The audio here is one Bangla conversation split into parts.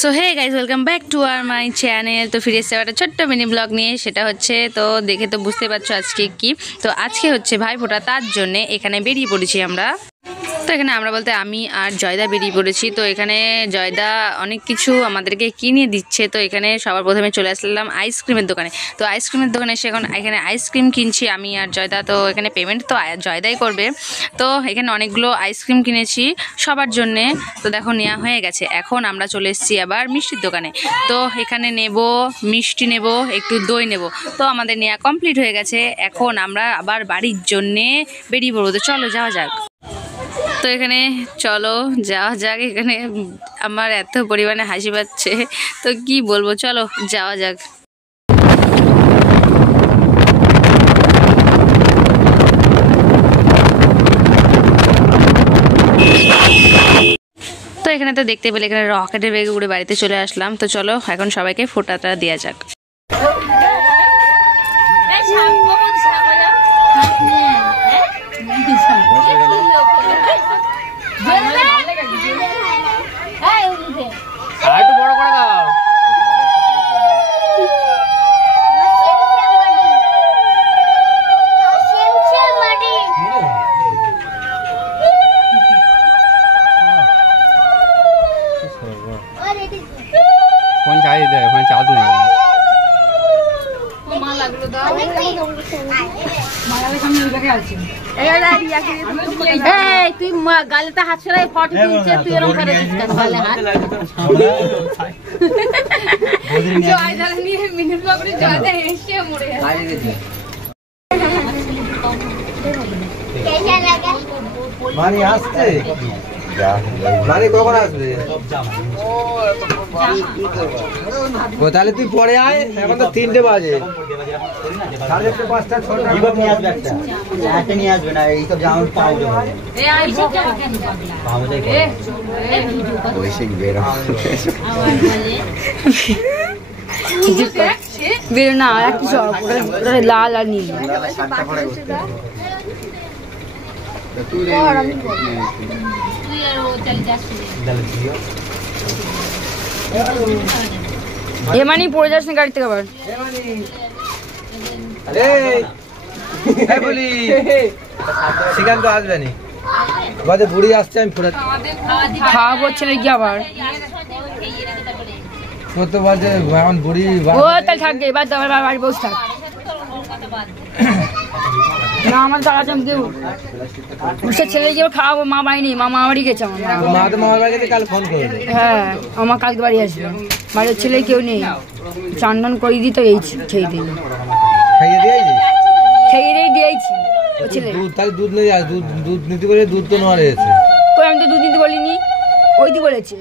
So hey guys, welcome back to our my channel. তো ফিরে এসেছে একটা ছোট্ট মিনি ব্লগ নিয়ে। সেটা হচ্ছে, তো দেখে তো বুঝতে পারছো আজকে কি। তো আজকে হচ্ছে ভাইফোঁটা, তার জন্যে এখানে বেরিয়ে পড়েছি আমরা। তো এখানে আমরা বলতে আমি আর জয়দা বেরিয়ে পড়েছি। তো এখানে জয়দা অনেক কিছু আমাদেরকে কিনে দিচ্ছে। তো এখানে সবার প্রথমে চলে আসলাম আইসক্রিমের দোকানে। তো আইসক্রিমের দোকানে এসে এখন এখানে আইসক্রিম কিনছি আমি আর জয়দা। তো এখানে পেমেন্ট তো জয়দাই করবে। তো এখানে অনেকগুলো আইসক্রিম কিনেছি সবার জন্যে। তো দেখো নেওয়া হয়ে গেছে। এখন আমরা চলে এসেছি আবার মিষ্টির দোকানে। তো এখানে নেব মিষ্টি, নেব একটু দই নেব। তো আমাদের নেওয়া কমপ্লিট হয়ে গেছে। এখন আমরা আবার বাড়ির জন্যে বেরিয়ে পড়বো। তো চলো যাওয়া যাক। তো এখানে চলো যাওয়া যাক। এখানে আমার এত পরিমাণে হাসি পাচ্ছে, তো কি বলবো, চলো যাওয়া যাক। তো এখানে তো দেখতে পেলে এখানে রকেটের বেগে উড়ে বাড়িতে চলে আসলাম। তো চলো এখন সবাইকে ফোঁটাটা দেওয়া যাক। ফোন চালিয়ে দেয়, ওখানে চার্জ নেই। তুই গালেতে হাত ছড়াই ফটো তুলছে, তুই এরকম করে গালে হাত। মানি আসছে, মানি কখন আসবে? তাহলে তুই পরে আয়, এখন তো 3টে বাজে। 4:30, 5টা, 6টা নিয়ে আসবে। একটা নিয়ে আসবে না, এইসব জামা পাউডার বেরো না, একটু লাল আর নীল। এমানি পড়ে যাস না গাড়ি থেকে আবার। বলি সেখান তো আসবে নি, বুড়ি আসছে। আমি ফোড়া খাওয়া পড়ছে নাকি আবার? কত বাজে এখন বুড়ি? ও তাহলে থাকবে, এবার বাড়ি বসে থাক না। আমার তারা কেউ ছেলে গিয়ে খাওয়াবো, মা বাড়ি, মামা বাড়ি গেছে। আমার মা তো মামার বাড়ি গেছে, কাল ফোন করবে। হ্যাঁ, আমার কালকে বাড়ি আসবে। বাড়ির ছেলে কেউ নেই, চান্দন করে দিই। তো এই খেয়ে দিই, খাইয়ে দিয়েছি, খেয়ে দিয়েছি। ছেলে তাহলে দুধ নেই, দুধ নিতে বলে দুধ তো নেওয়া রয়েছে। আমি তো দুধ নিতে বলিনি, ওই দি বলেছে।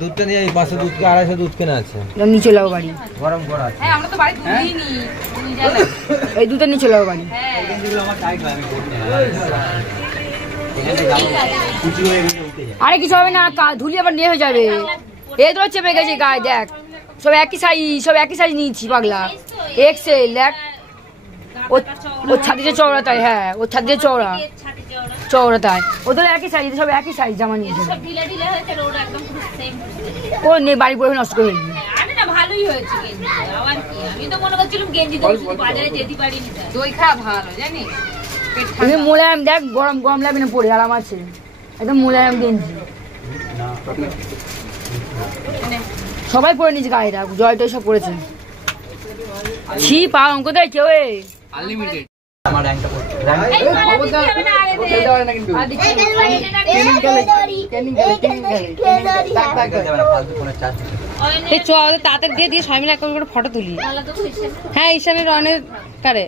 দুধটা নিয়ে 500 দুধ, 250 দুধ কেনা আছে। নিয়ে চলে যাবো বাড়ি, গরম করা আছে। আমরা তো বাড়ি দুধ দিইনি, এই দুধটা নিয়ে চলে যাবো বাড়ি। আরে কিছু হবে না, ধুলি আবার নিয়ে হয়ে যাবে। এই তো চেপে গেছে গায়ে, দেখ সব একই সাইজ নিয়েছি পাগলা। এক্সেল দেখ, ওর ছাদিতে চওড়া, তাই হ্যাঁ ওর ছাদিতে চওড়া তাই। ওদের একই সাইজ, সব একই সাইজ জামা নিয়েছে। ও নেই, বাড়ি পরে নষ্ট করে ফেলবি। মোলায়েম দেখ, গরম গরম লাগবে না পরে, আরাম আছে একদম মোলায়েম গেঞ্জি। সবাই পরে নিয়েছে গাড়িটা, জয় টয় সব পরেছে। ছি পা অঙ্ক দেয় কেউ আনলিমিটেড। তাড়াতাড়ি দিয়ে দিয়ে সবাই মিলে একটা করে ফটো তুলি। হ্যাঁ, ঈশানের রনের কারে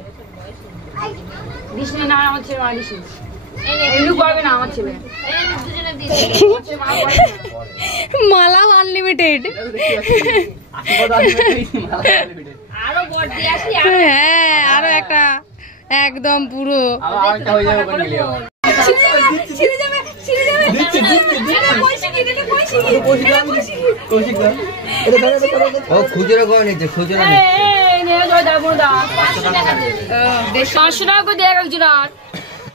দিস না, আমার ছেলে মা দিস করবে না, আমার ছেলে মালা আনলিমিটেড। হ্যাঁ, আরো একটা একদম পুরো। খুচরো করে নিচ্ছে, খুচরো 500 টাকা করে দেখ একজন।